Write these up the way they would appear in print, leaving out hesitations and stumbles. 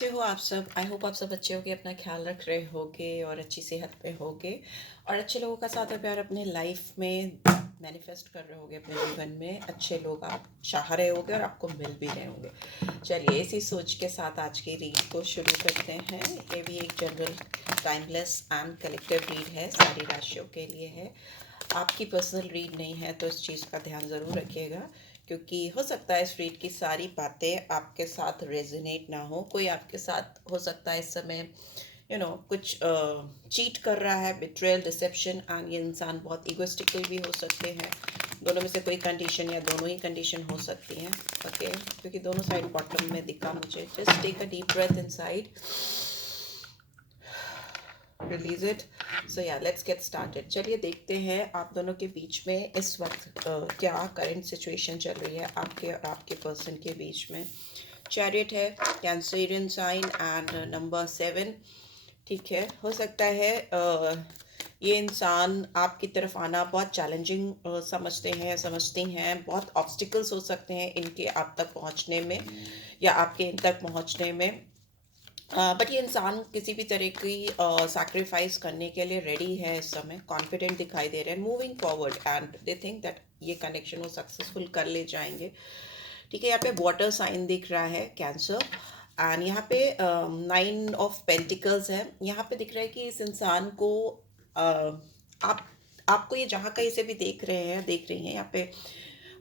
अच्छे हो आप सब। आई होप आप सब अच्छे होगे, अपना ख्याल रख रहे होगे और अच्छी सेहत पे होगे और अच्छे लोगों का साथ और प्यार अपने लाइफ में मैनिफेस्ट कर रहे होगे। अपने जीवन में अच्छे लोग आप चाह रहे होगे और आपको मिल भी रहे होंगे। चलिए इसी सोच के साथ आज की रीड को शुरू करते हैं। ये भी एक general timeless and collective read है, सारी राशियों के लिए है। आपकी पर्सनल रीड नहीं है तो इस चीज़ का ध्यान ज़रूर रखिएगा, क्योंकि हो सकता है इस रीड की सारी बातें आपके साथ रेजोनेट ना हो। कोई आपके साथ हो सकता है इस समय कुछ चीट कर रहा है, बिट्रेयल, डिसेप्शन, एंड ये इंसान बहुत इगोइस्टिकल भी हो सकते हैं। दोनों में से कोई कंडीशन या दोनों ही कंडीशन हो सकती हैं। ओके, क्योंकि दोनों साइड बॉटम में दिखा मुझे। Just take a deep breath inside, release it. So yeah let's get started. चलिए देखते हैं आप दोनों के बीच में इस वक्त क्या करंट सिचुएशन चल रही है आपके और आपके पर्सन के बीच में। चैरियट है, कैंसरियन साइन एंड नंबर 7। ठीक है, हो सकता है ये इंसान आपकी तरफ आना बहुत चैलेंजिंग समझती हैं। बहुत ऑब्स्टिकल्स हो सकते हैं इनके आप तक पहुंचने में या आपके इन तक पहुंचने में। बट ये इंसान किसी भी तरह की सैक्रिफाइस करने के लिए रेडी है इस समय। कॉन्फिडेंट दिखाई दे रहे हैं, moving forward, and they think that ये कनेक्शन वो सक्सेसफुल कर ले जाएंगे। ठीक है, यहाँ पे वाटर साइन दिख रहा है, कैंसर, एंड यहाँ पे 9 ऑफ पेंटिकल्स है। यहाँ पे दिख रहा है कि इस इंसान को आप आपको ये जहाँ कहीं से भी देख रही हैं, यहाँ पे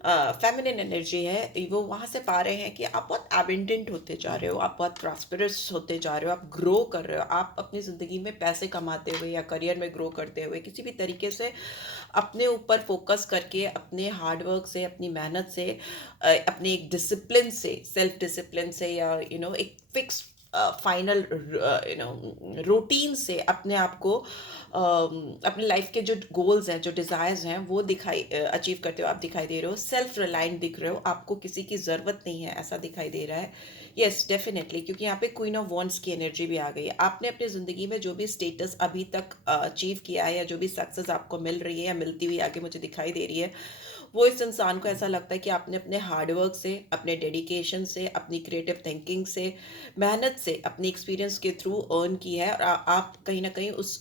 फेमिनिन एनर्जी है। वो वहाँ से पा रहे हैं कि आप बहुत एबेंडेंट होते जा रहे हो, आप बहुत प्रॉस्परस होते जा रहे हो, आप ग्रो कर रहे हो। आप अपनी ज़िंदगी में पैसे कमाते हुए या करियर में ग्रो करते हुए किसी भी तरीके से अपने ऊपर फोकस करके, अपने हार्डवर्क से, अपनी मेहनत से, अपने एक डिसिप्लिन से, सेल्फ डिसिप्लिन से, या एक फिक्स फाइनल रूटीन से अपने आप को अपने लाइफ के जो गोल्स हैं, जो डिज़ायर्स हैं, वो दिखाई अचीव करते हो आप दिखाई दे रहे हो। सेल्फ रिलायंट दिख रहे हो, आपको किसी की ज़रूरत नहीं है ऐसा दिखाई दे रहा है। यस डेफिनेटली, क्योंकि यहाँ पे क्वीन ऑफ वॉन्ड्स की एनर्जी भी आ गई है। आपने अपनी ज़िंदगी में जो भी स्टेटस अभी तक अचीव किया है या जो भी सक्सेस आपको मिल रही है या मिलती हुई आगे मुझे दिखाई दे रही है, वो इस इंसान को ऐसा लगता है कि आपने अपने हार्डवर्क से, अपने डेडिकेशन से, अपनी क्रिएटिव थिंकिंग से, मेहनत से, अपनी एक्सपीरियंस के थ्रू अर्न की है। और आप कहीं ना कहीं उस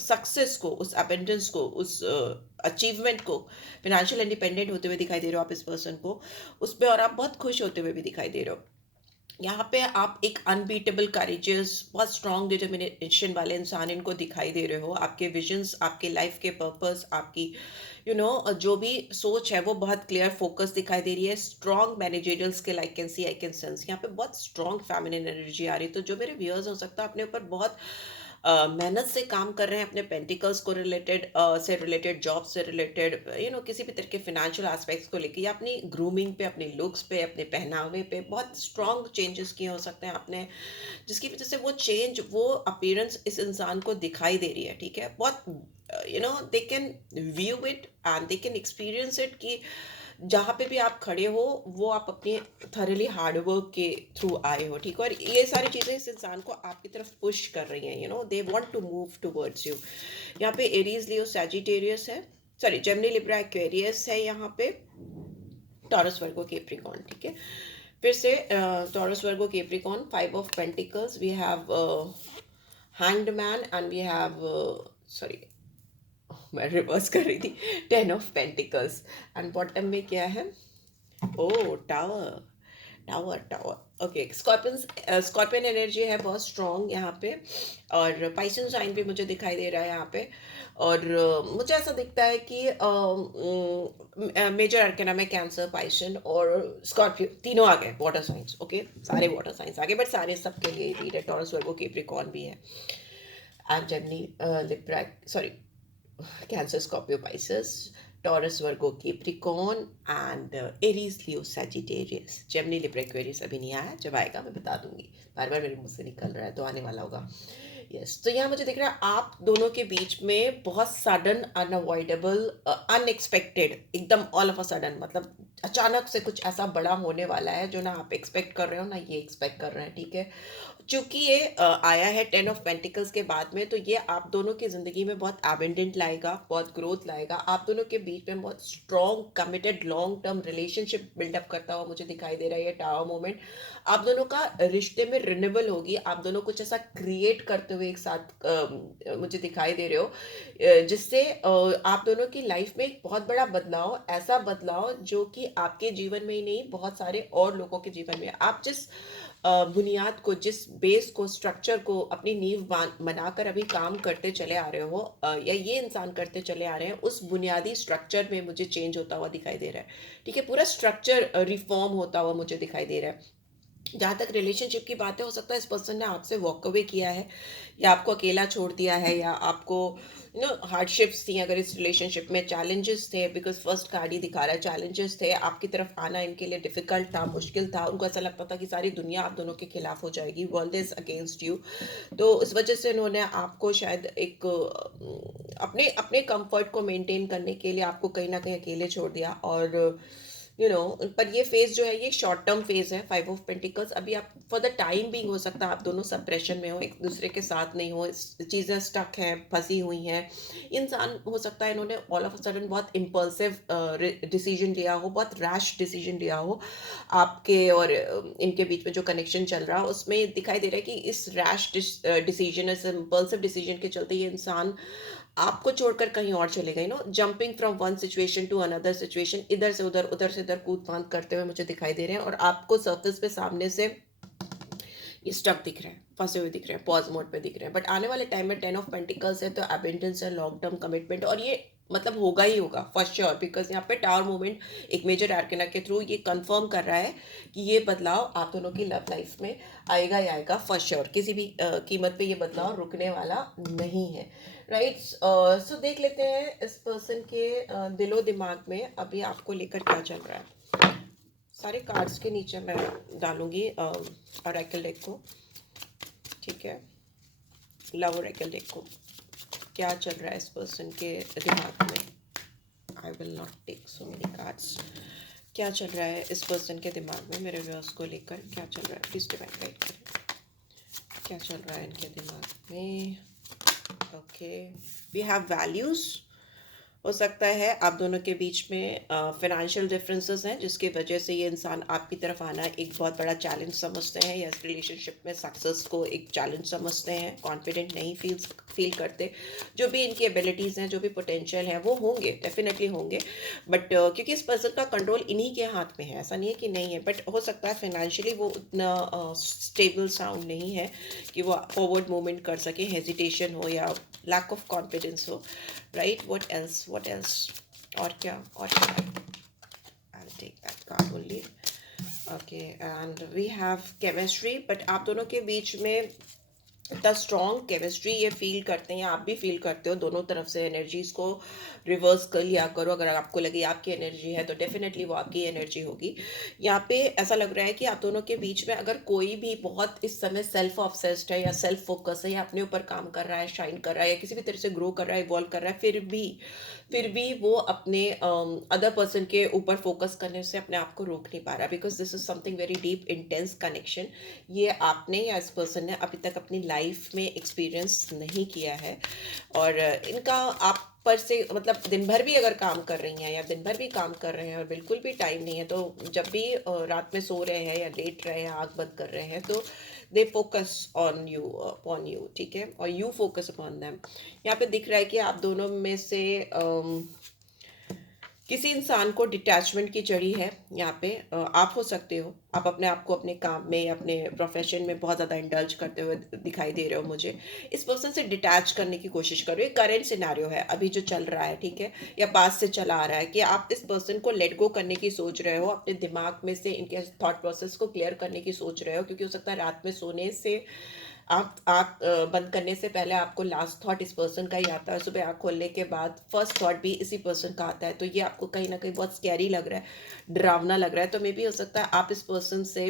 सक्सेस को, उस अपेंडेंस को, उस अचीवमेंट को, फिनेंशियल इंडिपेंडेंट होते हुए दिखाई दे रहे हो आप इस पर्सन को उसमें, और आप बहुत खुश होते हुए भी दिखाई दे रहे हो। यहाँ पे आप एक अनबीटेबल करेजियस, बहुत स्ट्रॉन्ग डिटर्मिनेशन वाले इंसान इनको दिखाई दे रहे हो। आपके विजन्स, आपके लाइफ के पर्पस, आपकी जो भी सोच है वो बहुत क्लियर फोकस दिखाई दे रही है। Strong managerial skill I can see, I can sense. यहाँ पे बहुत स्ट्रॉन्ग फेमिनिन एनर्जी आ रही है। तो जो मेरे व्यूअर्स हो सकता है अपने ऊपर बहुत मेहनत से काम कर रहे हैं, अपने पेंटिकल्स को रिलेटेड, जॉब से रिलेटेड, किसी भी तरह के फिनेंशियल एस्पेक्ट्स को लेके, या अपनी ग्रूमिंग पे, अपने लुक्स पे, अपने पहनावे पे बहुत स्ट्रॉन्ग चेंजेस किए हो सकते हैं आपने, जिसकी वजह से वो चेंज, वो अपीयरेंस इस इंसान को दिखाई दे रही है। ठीक है, बहुत they can view it and they can experience it कि जहाँ पे भी आप खड़े हो वो आप अपने थरली हार्डवर्क के थ्रू आए हो। ठीक है, और ये सारी चीज़ें इस इंसान को आपकी तरफ पुश कर रही हैं। They want to move towards you. यहाँ पे एरीज, लियो, सैजिटेरियस है, सॉरी जेमिनी, लिब्रा, एक्वेरियस है। यहाँ पे टॉरस, वर्गो, कैप्रिकॉर्न। ठीक है, फिर से Taurus, Virgo, Capricorn, 5 of pentacles, we have hanged man, and we have sorry मैं रिवर्स कर रही थी, 10 ऑफ पेंटिकल्स। एंड बॉटम में क्या है? Oh, tower, tower, tower. Okay, scorpion energy है बहुत स्ट्रॉन्ग यहाँ पे, और पाइसन साइन भी मुझे दिखाई दे रहा है यहाँ पे। और मुझे ऐसा दिखता है कि मेजर अरकेना में कैंसर, पाइसन और स्कॉर्पियो तीनों आ गए, वाटर साइंस। ओके, सारे वाटर साइंस आ गए, बट सारे सबके लिए रीड है। टॉरस, वर्गो, कैप्रिकॉर्न भी है, and Gemini, Libra, sorry, Cancer, Scorpio, Pisces, Taurus, Virgo, Capricorn, and Aries, Leo, Sagittarius. Gemini, Libra, Aquarius अभी नहीं आया, जब आएगा मैं बता दूंगी। बार बार मेरे मुंह से निकल रहा है तो आने वाला होगा। यस, तो यहाँ मुझे दिख रहा है आप दोनों के बीच में बहुत सडन, अनअवॉइडेबल, अनएक्सपेक्टेड, एकदम ऑल ऑफ अ सडन, मतलब अचानक से कुछ ऐसा बड़ा होने वाला है जो ना आप एक्सपेक्ट कर रहे हो ना ये एक्सपेक्ट कर रहे हैं, ठीक है। चूंकि ये आया है 10 ऑफ पेंटिकल्स के बाद में, तो ये आप दोनों की ज़िंदगी में बहुत एबेंडेंट लाएगा, बहुत ग्रोथ लाएगा, आप दोनों के बीच में बहुत strong committed long term relationship build up करता हुआ मुझे दिखाई दे रहा है ये टावर मोमेंट। आप दोनों का रिश्ते में रिन्यूअल होगी, आप दोनों कुछ ऐसा क्रिएट करते हुए एक साथ मुझे दिखाई दे रहे हो, जिससे आप दोनों की लाइफ में एक बहुत बड़ा बदलाव, ऐसा बदलाव जो कि आपके जीवन में ही नहीं बहुत सारे और लोगों के जीवन में, आप जिस बुनियाद को, जिस बेस को, स्ट्रक्चर को अपनी नींव बनाकर अभी काम करते चले आ रहे हो, या ये इंसान करते चले आ रहे हैं, उस बुनियादी स्ट्रक्चर में मुझे चेंज होता हुआ दिखाई दे रहा है, ठीक है। पूरा स्ट्रक्चर रिफॉर्म होता हुआ मुझे दिखाई दे रहा है। जहाँ तक रिलेशनशिप की बात है, हो सकता है इस पर्सन ने आपसे वॉक अवे किया है, या आपको अकेला छोड़ दिया है, या आपको हार्डशिप्स थी, अगर इस रिलेशनशिप में चैलेंजेस थे, बिकॉज फर्स्ट कार्ड ही दिखा रहा है चैलेंजेस थे, आपकी तरफ आना इनके लिए डिफिकल्ट था, मुश्किल था, उनको ऐसा लगता था कि सारी दुनिया आप दोनों के खिलाफ हो जाएगी, वर्ल्ड इज अगेंस्ट यू। तो उस वजह से उन्होंने आपको शायद एक अपने अपने कंफर्ट को मेंटेन करने के लिए आपको कहीं ना कहीं अकेले छोड़ दिया, और पर ये फेज जो है ये शॉर्ट टर्म फेज है। 5 ऑफ पेंटिकल्स, अभी आप फॉर द टाइम बीइंग, हो सकता है आप दोनों सप्रेशन में हो, एक दूसरे के साथ नहीं हो, चीज़ें स्टक हैं, फंसी हुई हैं। इंसान, हो सकता है इन्होंने ऑल ऑफ अ सडन बहुत इम्पल्सिव डिसीजन लिया हो, बहुत रैश डिसीजन लिया हो, आपके और इनके बीच में जो कनेक्शन चल रहा है उसमें दिखाई दे रहा है कि इस रैश डिसीजन, इस इम्पल्सिव डिसीजन के चलते ये इंसान आपको छोड़कर कहीं और चले गए, jumping from one situation to another situation, इधर से उधर, उधर से इधर कूद फांद करते हुए मुझे दिखाई दे रहे हैं, और आपको सर्फेस पे सामने से ये स्टक दिख रहे हैं, फंसे हुए दिख रहे हैं, पॉज मोड पे दिख रहे हैं, बट आने वाले टाइम में 10 ऑफ पेंटिकल्स है, तो अबेंडेंस है, लॉन्ग टर्म कमिटमेंट, और ये मतलब होगा ही होगा फॉर श्योर, बिकॉज यहाँ पे टावर मूवमेंट एक मेजर आर्केना के थ्रू ये कंफर्म कर रहा है कि ये बदलाव आप दोनों की लव लाइफ में आएगा ही आएगा फॉर श्योर, किसी भी कीमत पे ये बदलाव रुकने वाला नहीं है, राइट। सो देख लेते हैं इस पर्सन के दिलो दिमाग में अभी आपको लेकर क्या चल रहा है। सारे कार्ड्स के नीचे मैं डालूंगी ऑरेकल डेक को, ठीक है, लव ऑरेकल डेक को। क्या चल रहा है इस पर्सन के दिमाग में? I will not take so many cards. क्या चल रहा है इस पर्सन के दिमाग में मेरे व्यूअर्स को लेकर? क्या चल रहा है? प्लीज डिवाइन गाइड करें, क्या चल रहा है इनके दिमाग में? Okay, we have values. हो सकता है आप दोनों के बीच में फाइनेंशियल डिफरेंसेस हैं, जिसकी वजह से ये इंसान आपकी तरफ आना एक बहुत बड़ा चैलेंज समझते हैं, या इस रिलेशनशिप में सक्सेस को एक चैलेंज समझते हैं, कॉन्फिडेंट नहीं फील करते। जो भी इनकी एबिलिटीज़ हैं, जो भी पोटेंशियल है, वो होंगे, डेफिनेटली होंगे, बट क्योंकि इस पर्सन का कंट्रोल इन्हीं के हाथ में है, ऐसा नहीं है कि नहीं है, बट हो सकता है फाइनेंशियली वो उतना स्टेबल साउंड नहीं है कि वो फॉरवर्ड मूवमेंट कर सके, हेजिटेशन हो या लैक ऑफ कॉन्फिडेंस हो, राइट। व्हाट एल्स, और क्या, और क्या? I'll take that card only. Okay, and we have chemistry, but आप दोनों के बीच में इतना स्ट्रॉन्ग केमिस्ट्री ये फील करते हैं, आप भी फील करते हो, दोनों तरफ से एनर्जीज को रिवर्स कर लिया करो, अगर आपको लगे आपकी एनर्जी है तो डेफिनेटली वो आपकी एनर्जी होगी। यहाँ पे ऐसा लग रहा है कि आप दोनों के बीच में अगर कोई भी बहुत इस समय सेल्फ ऑब्सेस्ड है, या सेल्फ फोकस है, या अपने ऊपर काम कर रहा है, शाइन कर रहा है, या किसी भी तरह से ग्रो कर रहा है, इवॉल्व कर रहा है, फिर भी वो अपने अदर पर्सन के ऊपर फोकस करने से अपने आप को रोक नहीं पा रहा, because this is something very deep intense connection, ये आपने या इस पर्सन ने अभी तक अपनी लाइफ में एक्सपीरियंस नहीं किया है। और इनका आप पर से, मतलब दिन भर भी अगर काम कर रही हैं, या दिन भर भी काम कर रहे हैं और बिल्कुल भी टाइम नहीं है, तो जब भी रात में सो रहे हैं या लेट रहे हैं, आँख बंद कर रहे हैं, तो they focus on you, upon you, ठीक है, और यू फोकस अपॉन देम। यहाँ पे दिख रहा है कि आप दोनों में से किसी इंसान को डिटैचमेंट की चढ़ी है। यहाँ पे आप हो सकते हो, आप अपने आप को अपने काम में, अपने प्रोफेशन में बहुत ज़्यादा इंडल्ज करते हुए दिखाई दे रहे हो मुझे। इस पर्सन से डिटैच करने की कोशिश करो, ये करेंट सिनेरियो है अभी जो चल रहा है, ठीक है, या पास से चला आ रहा है, कि आप इस पर्सन को लेट गो करने की सोच रहे हो, अपने दिमाग में से इनके थॉट प्रोसेस को क्लियर करने की सोच रहे हो, क्योंकि हो सकता है रात में सोने से आप आँख बंद करने से पहले आपको लास्ट थॉट इस पर्सन का ही आता है, सुबह आँख खोलने के बाद फर्स्ट थॉट भी इसी पर्सन का आता है, तो ये आपको कहीं ना कहीं बहुत स्कैरी लग रहा है, डरावना लग रहा है। तो मे भी हो सकता है आप इस पर्सन से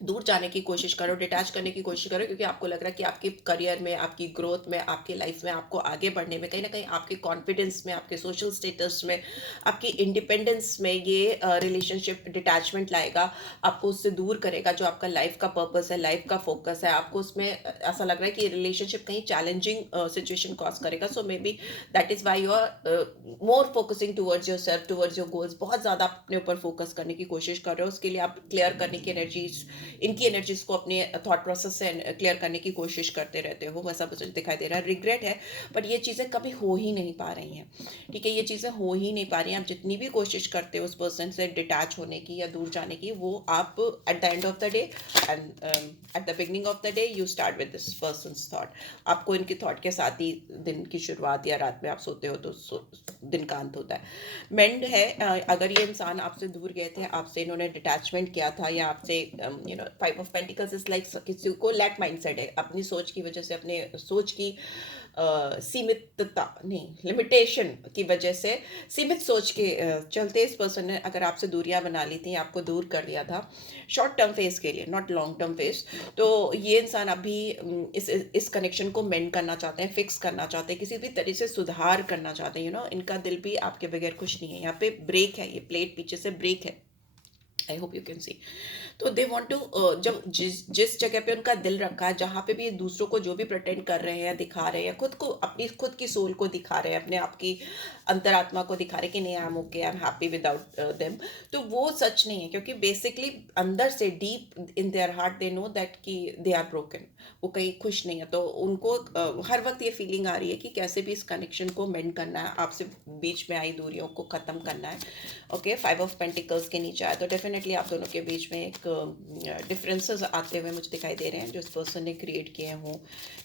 दूर जाने की कोशिश करो, डिटैच करने की कोशिश करो, क्योंकि आपको लग रहा है कि आपके करियर में, आपकी ग्रोथ में, आपकी लाइफ में, आपको आगे बढ़ने में, कहीं ना कहीं आपके कॉन्फिडेंस में, आपके सोशल स्टेटस में, आपकी इंडिपेंडेंस में ये रिलेशनशिप डिटैचमेंट लाएगा, आपको उससे दूर करेगा। जो आपका लाइफ का पर्पस है, लाइफ का फोकस है, आपको उसमें ऐसा लग रहा है कि ये रिलेशनशिप कहीं चैलेंजिंग सिचुएशन कॉज करेगा। So maybe that is why you are more focusing towards yourself, towards your goals. बहुत ज़्यादा अपने ऊपर फोकस करने की कोशिश कर रहे हो, उसके लिए आप क्लियर करने की एनर्जीज, इनकी एनर्जीज को अपने थॉट प्रोसेस से क्लियर करने की कोशिश करते रहते हो, वैसा मुझे दिखाई दे रहा है। रिग्रेट है, बट ये चीज़ें कभी हो ही नहीं पा रही हैं, ठीक है, ये चीज़ें हो ही नहीं पा रही हैं। आप जितनी भी कोशिश करते हो उस पर्सन से डिटैच होने की या दूर जाने की, वो आप at the end of the day and at the beginning of the day you start with this persons thought. आपको इनकी थॉट के साथ ही दिन की शुरुआत या रात में आप सोते हो तो दिन का अंत होता है। मेंड है, अगर ये इंसान आपसे दूर गए थे, आपसे इन्होंने डिटैचमेंट किया था, या आपसे five of pentacles is like किसी को लैक माइंडसेट है, अपनी सोच की वजह से, अपने सोच की सीमितता नहीं, लिमिटेशन की वजह से, सीमित सोच के चलते इस पर्सन ने अगर आपसे दूरियां बना ली थी, आपको दूर कर दिया था शॉर्ट टर्म फेज के लिए, नॉट लॉन्ग टर्म फेज। तो ये इंसान अभी इस कनेक्शन को मेंड करना चाहते हैं, फिक्स करना चाहते हैं, किसी भी तरह से सुधार करना चाहते हैं। इनका दिल भी आपके बगैर खुश नहीं है। यहाँ पे ब्रेक है, ये प्लेट पीछे से ब्रेक है, I hope you can see. तो दे वांट टू, जब जिस जिस जगह पे उनका दिल रखा है, जहाँ पे भी ये दूसरों को जो भी प्रेटेंड कर रहे हैं, दिखा रहे हैं, खुद को, अपनी खुद की सोल को दिखा रहे हैं, अपने आप की अंतरात्मा को दिखा रहे हैं कि नहीं, I am okay, I am happy without them, तो वो सच नहीं है। क्योंकि बेसिकली अंदर से deep in their heart they know that कि दे आर ब्रोकन, वो कहीं खुश नहीं है। तो उनको हर वक्त ये फीलिंग आ रही है कि कैसे भी इस कनेक्शन को मेंड करना है, आपसे बीच में आई दूरियों को ख़त्म करना है। ओके, फाइव ऑफ पेंटिकल्स के नीचे आया, तो डेफिनेटली आप दोनों के बीच में एक डिफरेंसेस आते हुए मुझे दिखाई दे रहे हैं, जो इस पर्सन ने क्रिएट किए हों,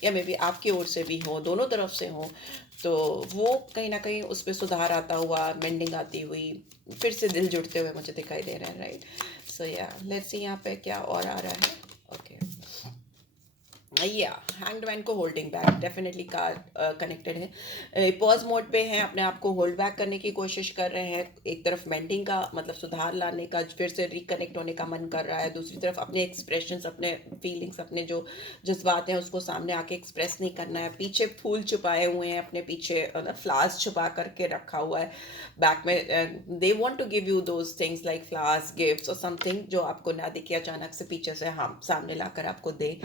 या मे बी आपकी ओर से भी हो, दोनों तरफ से हो। तो वो कहीं ना कहीं उस पर सुधार आता हुआ, मेंडिंग आती हुई, फिर से दिल जुड़ते हुए मुझे दिखाई दे रहे हैं, right. So yeah let's see यहाँ पे क्या और आ रहा है। ओके, या हैंग्ड मैन को holding back, definitely car connected है, पॉज मोड पे हैं, अपने आप को होल्ड बैक करने की कोशिश कर रहे हैं। एक तरफ मेंटिंग का मतलब सुधार लाने का, फिर से रिकनेक्ट होने का मन कर रहा है, दूसरी तरफ अपने एक्सप्रेशंस, अपने फीलिंग्स, अपने जो जज्बात हैं उसको सामने आके एक्सप्रेस नहीं करना है। पीछे फूल छुपाए हुए हैं, अपने पीछे फ्लावर्स छुपा करके रखा हुआ है बैक में। They want to give you those things like flowers, gifts और समथिंग जो आपको ना दिखे, अचानक से पीछे से हम सामने लाकर आपको दे,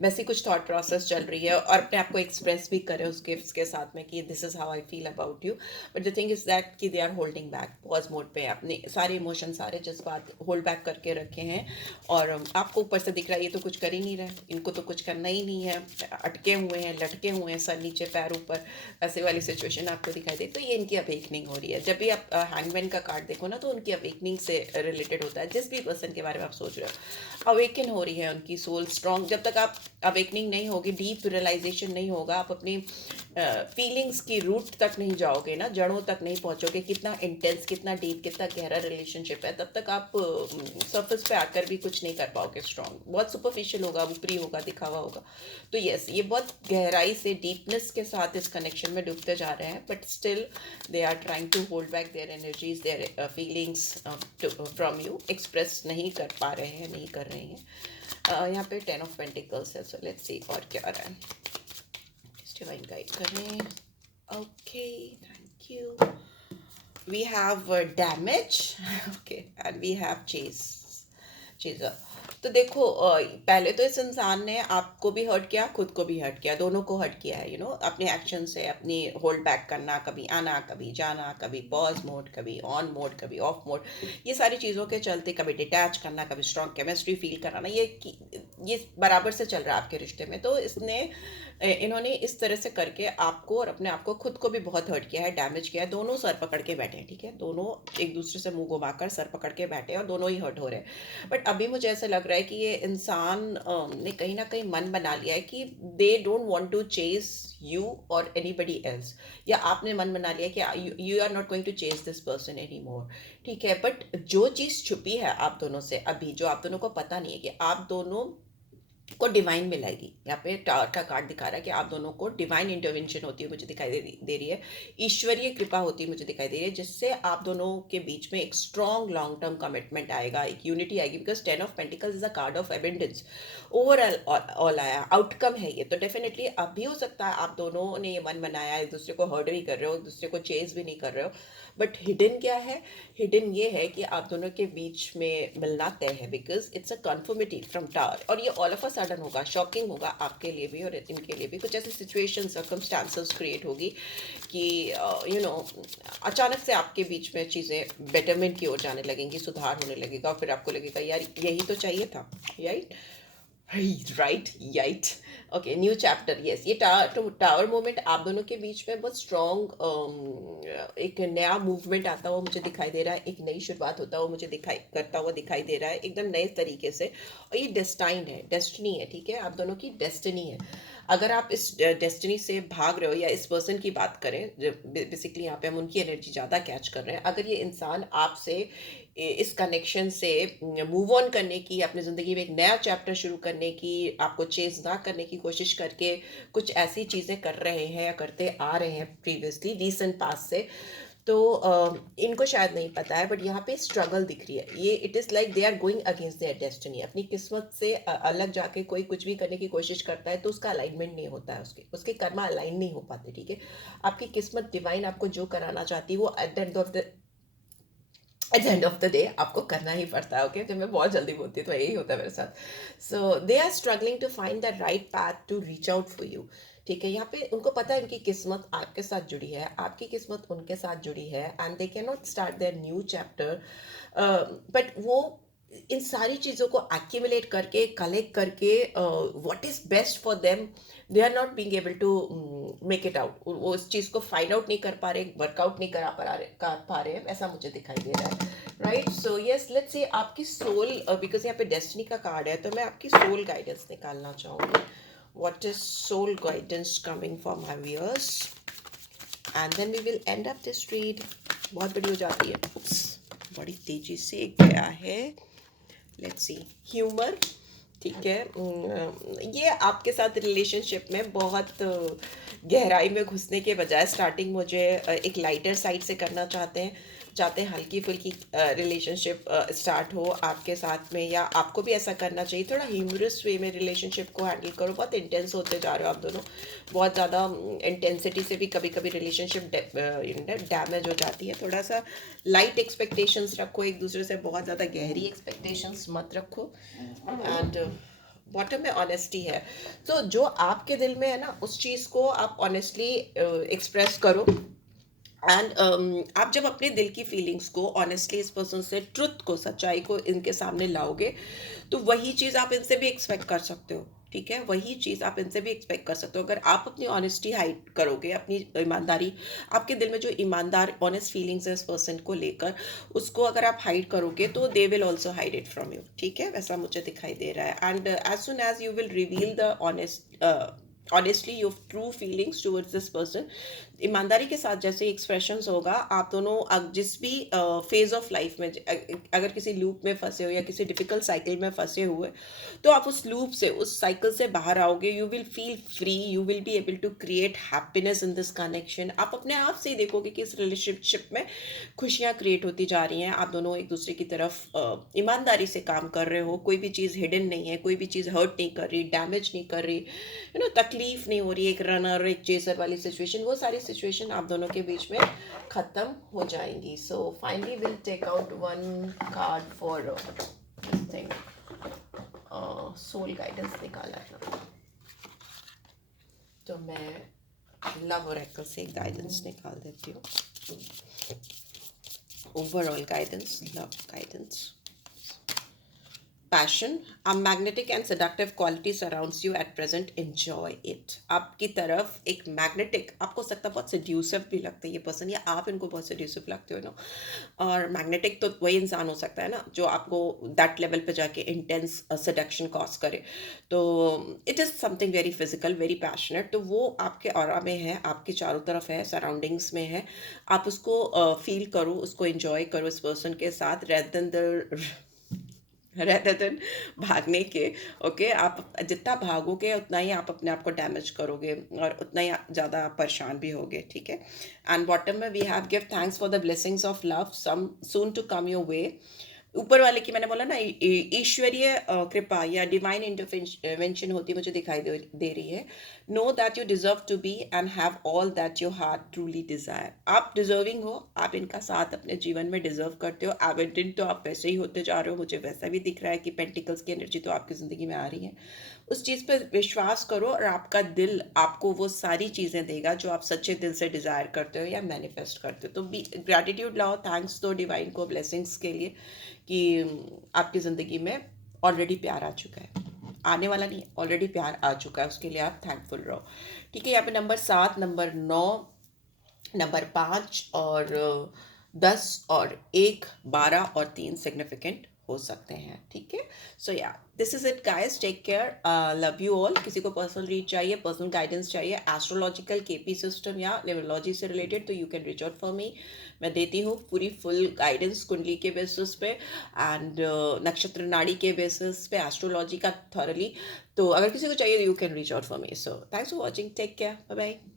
वैसी कुछ थॉट प्रोसेस चल रही है। और अपने आप को एक्सप्रेस भी करे उस गिफ्ट्स के साथ में कि this is how I feel about you. But the thing is that कि they are holding back, pause mode पे अपने सारे इमोशन, सारे जज्बात होल्ड बैक करके रखे हैं। और आपको ऊपर से दिख रहा है ये तो कुछ कर ही नहीं रहे, इनको तो कुछ करना ही नहीं है, अटके हुए हैं, लटके हुए हैं, सर नीचे पैर ऊपर, ऐसे वाली सिचुएशन आपको दिखाई दे। तो ये इनकी अवेकनिंग हो रही है। जब भी आप हैंगमैन का कार्ड देखो ना, तो उनकी अवेकनिंग से रिलेटेड होता है। जिस भी पर्सन के बारे में आप सोच रहे हो, अवेकन हो रही है उनकी सोल स्ट्रॉन्ग। जब तक आप अवेकनिंग नहीं होगी, डीप रियलाइजेशन नहीं होगा, आप अपनी फीलिंग्स की रूट तक नहीं जाओगे ना, जड़ों तक नहीं पहुंचोगे, कितना इंटेंस, कितना डीप, कितना गहरा रिलेशनशिप है, तब तक आप सरफेस पे आकर भी कुछ नहीं कर पाओगे स्ट्रॉन्ग। बहुत सुपरफिशियल होगा, ऊपरी होगा, दिखावा होगा। तो यस, ये बहुत गहराई से, डीपनेस के साथ इस कनेक्शन में डूबते जा रहे हैं, but still they are trying to hold back their energies, their feelings from you, express नहीं कर पा रहे हैं, नहीं कर रहे हैं। यहाँ पे 10 ऑफ पेंटिकल्स है। सो लेट्स सी और क्या आ रहा है, डिवाइन गाइड करें। Okay, thank you. We have damage, okay, and we have chaser. तो देखो, पहले तो इस इंसान ने आपको भी हर्ट किया, खुद को भी हर्ट किया, दोनों को हर्ट किया है। अपने एक्शन से, अपनी होल्ड बैक करना, कभी आना, कभी जाना, कभी पॉज मोड, कभी ऑन मोड, कभी ऑफ मोड, ये सारी चीज़ों के चलते, कभी डिटैच करना, कभी स्ट्रॉन्ग केमिस्ट्री फील कराना, ये बराबर से चल रहा है आपके रिश्ते में। तो इन्होंने इस तरह से करके आपको और अपने आप को, खुद को भी बहुत हर्ट किया है, डैमेज किया है। दोनों सर पकड़ के बैठे हैं, ठीक है, दोनों एक दूसरे से मुंह घुमाकर सर पकड़ के बैठे हैं और दोनों ही हर्ट हो रहे हैं। बट अभी मुझे ऐसा लग रहा है कि ये इंसान ने कहीं ना कहीं मन बना लिया है कि they don't want to chase you और एनीबडी एल्स, या आपने मन बना लिया कि you are not going to chase this person any more, ठीक है। बट जो चीज़ छुपी है आप दोनों से अभी, जो आप दोनों को पता नहीं है, कि आप दोनों को डिवाइन मिलेगी। यहाँ पे टावर का कार्ड दिखा रहा है कि आप दोनों को डिवाइन इंटरवेंशन होती है, मुझे दिखाई दे रही है। ईश्वरीय कृपा होती है, मुझे दिखाई दे रही है, जिससे आप दोनों के बीच में एक स्ट्रॉन्ग लॉन्ग टर्म कमिटमेंट आएगा, एक यूनिटी आएगी। Because 10 of pentacles is a card of abundance. Overall all आया, आउटकम है ये। तो डेफिनेटली अब भी हो सकता है आप दोनों ने ये मन बनाया, एक दूसरे को हर्ट भी कर रहे हो, एक दूसरे को चेज भी नहीं कर रहे हो, बट हिडन क्या है? हिडन ये है कि आप दोनों के बीच में मिलना तय है, because it's a conformity from tower. और ये ऑल ऑफ अ सडन होगा, शॉकिंग होगा आपके लिए भी और इनके लिए भी। कुछ ऐसी सिचुएशन सर्कमस्टांसेस क्रिएट होगी कि यू नो अचानक से आपके बीच में चीज़ें बेटरमेंट की ओर जाने लगेंगी, सुधार होने लगेगा, और फिर आपको लगेगा यार यही तो चाहिए था, right? Right, right. Okay, new chapter, yes. ये टावर मूवमेंट आप दोनों के बीच में बहुत स्ट्रॉन्ग एक नया मूवमेंट आता हुआ मुझे दिखाई दे रहा है, एक नई शुरुआत होता हुआ मुझे दिखाई दे रहा है, एकदम नए तरीके से। और ये डेस्टाइन है, डेस्टिनी है, ठीक है? आप दोनों की डेस्टिनी है। अगर आप इस डेस्टिनी से भाग रहे हो, या इस पर्सन की बात करें, बेसिकली यहाँ पे हम उनकी एनर्जी ज़्यादा कैच कर रहे हैं। अगर ये इंसान आपसे इस कनेक्शन से मूव ऑन करने की, अपनी ज़िंदगी में एक नया चैप्टर शुरू करने की, आपको चेंज ना करने की कोशिश करके कुछ ऐसी चीज़ें कर रहे हैं या करते आ रहे हैं प्रीवियसली रीसेंट पास्ट से, तो इनको शायद नहीं पता है, बट यहाँ पे स्ट्रगल दिख रही है। ये it is like they are going against their destiny. अपनी किस्मत से अलग जाके कोई कुछ भी करने की कोशिश करता है तो उसका अलाइनमेंट नहीं होता है, उसके उसके कर्मा अलाइन नहीं हो पाते, ठीक है? आपकी किस्मत डिवाइन आपको जो कराना चाहती है वो at the end of the day आपको करना ही पड़ता है। ओके, जब मैं बहुत जल्दी बोलती हूँ तो यही होता है मेरे साथ। So they are struggling to find the right path to reach out for you, ठीक है? यहाँ पे उनको पता है उनकी किस्मत आपके साथ जुड़ी है, आपकी किस्मत उनके साथ जुड़ी है, and they can not start their new chapter, but वो इन सारी चीज़ों को एक्यूमुलेट करके, कलेक्ट करके, what is best for them, they are not being able to make it out. वो इस चीज़ को फाइंड आउट नहीं कर पा रहे, वर्कआउट नहीं कर पा रहे हैं, ऐसा मुझे दिखाई दे रहा है, right? So yes, let's say आपकी सोल, बिकॉज यहाँ पे डेस्टिनी का कार्ड है, तो मैं आपकी सोल गाइडेंस निकालना चाहूँगी। What is soul guidance coming for my viewers, and then we will end up this read. बहुत बड़ी हो जाती है, उप्स, बड़ी तेजी से गया है। लेट्स सी, ह्यूमर, ठीक है? ये आपके साथ रिलेशनशिप में बहुत गहराई में घुसने के बजाय स्टार्टिंग मुझे एक लाइटर साइड से करना चाहते हैं हल्की फुल्की रिलेशनशिप स्टार्ट हो आपके साथ में, या आपको भी ऐसा करना चाहिए। थोड़ा ह्यूमरस वे में रिलेशनशिप को हैंडल करो। बहुत इंटेंस होते जा रहे हो आप दोनों, बहुत ज़्यादा इंटेंसिटी से भी कभी कभी रिलेशनशिप डैमेज हो जाती है। थोड़ा सा लाइट एक्सपेक्टेशंस रखो एक दूसरे से, बहुत ज़्यादा गहरी एक्सपेक्टेशंस मत रखो, एंड बॉटम में ऑनेस्टी है। तो जो आपके दिल में है ना, उस चीज़ को आप ऑनेस्टली एक्सप्रेस करो, एंड आप जब अपने दिल की फीलिंग्स को ऑनेस्टली इस पर्सन से, ट्रुथ को, सच्चाई को इनके सामने लाओगे, तो वही चीज़ आप इनसे भी एक्सपेक्ट कर सकते हो, ठीक है? वही चीज़ आप इनसे भी एक्सपेक्ट कर सकते हो। अगर आप अपनी ऑनेस्टी हाइड करोगे, अपनी ईमानदारी, आपके दिल में जो ईमानदार ऑनेस्ट फीलिंग्स है इस पर्सन को लेकर, उसको अगर आप हाइड करोगे तो they will also hide it from you, ठीक है? वैसा मुझे दिखाई दे रहा है। And as soon as you will reveal the honestly your true feelings towards this person, ईमानदारी के साथ जैसे एक्सप्रेशंस होगा, आप दोनों जिस भी फेज ऑफ लाइफ में, अगर किसी लूप में फंसे हो या किसी डिफिकल्ट साइकिल में फंसे हुए, तो आप उस लूप से, उस साइकिल से बाहर आओगे। You will feel free, you will be able to create happiness in this connection. आप अपने आप से ही देखोगे कि इस रिलेशनशिप में खुशियाँ क्रिएट होती जा रही हैं। आप दोनों एक दूसरे की तरफ ईमानदारी से काम कर रहे हो, कोई भी चीज़ हिडन नहीं है, कोई भी चीज़ हर्ट नहीं कर रही, डैमेज नहीं कर रही, तकलीफ नहीं हो रही, एक रनर एक चेसर वाली सिचुएशन, वो सारी सिचुएशन आप दोनों के बीच में ख़त्म हो जाएंगी। So finally will take out one card for this thing. Soul guidance निकाला है, तो मैं लव ओरेकल से गाइडेंस निकाल देती हूँ। Overall guidance, love guidance. Passion, a magnetic and seductive quality surrounds you at present. Enjoy it. आपकी तरफ एक मैग्नेटिक, आपको सकता है बहुत sedusive भी लगता है ये पर्सन, या आप इनको बहुत sedusive लगते हो ना। और मैग्नेटिक तो वही इंसान हो सकता है ना जो आपको दैट लेवल पे जाके इंटेंस seduction कॉज करे। तो it is something very physical, very passionate. तो वो आपके ऑरा में है, आपके चारों तरफ है, सराउंडिंग्स में है। आप उसको फील करो, उसको एंजॉय करो इस पर्सन के साथ, rather than the rather than भागने के। ओके, आप जितना भागोगे उतना ही आप अपने आप को डैमेज करोगे और उतना ही ज़्यादा आप परेशान भी होगे, ठीक है। एंड बॉटम में we have give thanks for the blessings of love some soon to come your way. ऊपर वाले की मैंने बोला ना, ईश्वरीय कृपा या डिवाइन इंटरवेंशन होती मुझे दिखाई दे रही है। Know that you deserve to be and have all that your heart truly desire. आप डिजर्विंग हो, आप इनका साथ अपने जीवन में डिजर्व करते हो। एविडेंट तो आप वैसे ही होते जा रहे हो, मुझे वैसा भी दिख रहा है कि पेंटिकल्स की एनर्जी तो आपकी ज़िंदगी में आ रही है। उस चीज़ पर विश्वास करो और आपका दिल आपको वो सारी चीज़ें देगा जो आप सच्चे दिल से डिज़ायर करते हो या मैनिफेस्ट करते हो। तो बी ग्रैटिट्यूड लाओ, थैंक्स दो डिवाइन को ब्लेसिंग्स के लिए कि आपकी ज़िंदगी में ऑलरेडी प्यार आ चुका है। आने वाला नहीं, ऑलरेडी प्यार आ चुका है, उसके लिए आप थैंकफुल रहो, ठीक है। यहाँ पे नंबर 7, नंबर 9, नंबर 5 और 10 और 1, 12 और 3 सिग्निफिकेंट हो सकते हैं, ठीक है। So yeah this is it guys, take care, love you all. किसी को पर्सनल रीड चाहिए, पर्सनल गाइडेंस चाहिए, एस्ट्रोलॉजिकल केपी सिस्टम या न्यूमरोलॉजी से रिलेटेड, तो you can reach out for me. मैं देती हूँ पूरी फुल गाइडेंस कुंडली के बेसिस पे एंड नक्षत्र नाड़ी के बेसिस पे, एस्ट्रोलॉजी का थॉरली। तो अगर किसी को चाहिए you can reach out for me. So thanks for watching, take care, bye bye.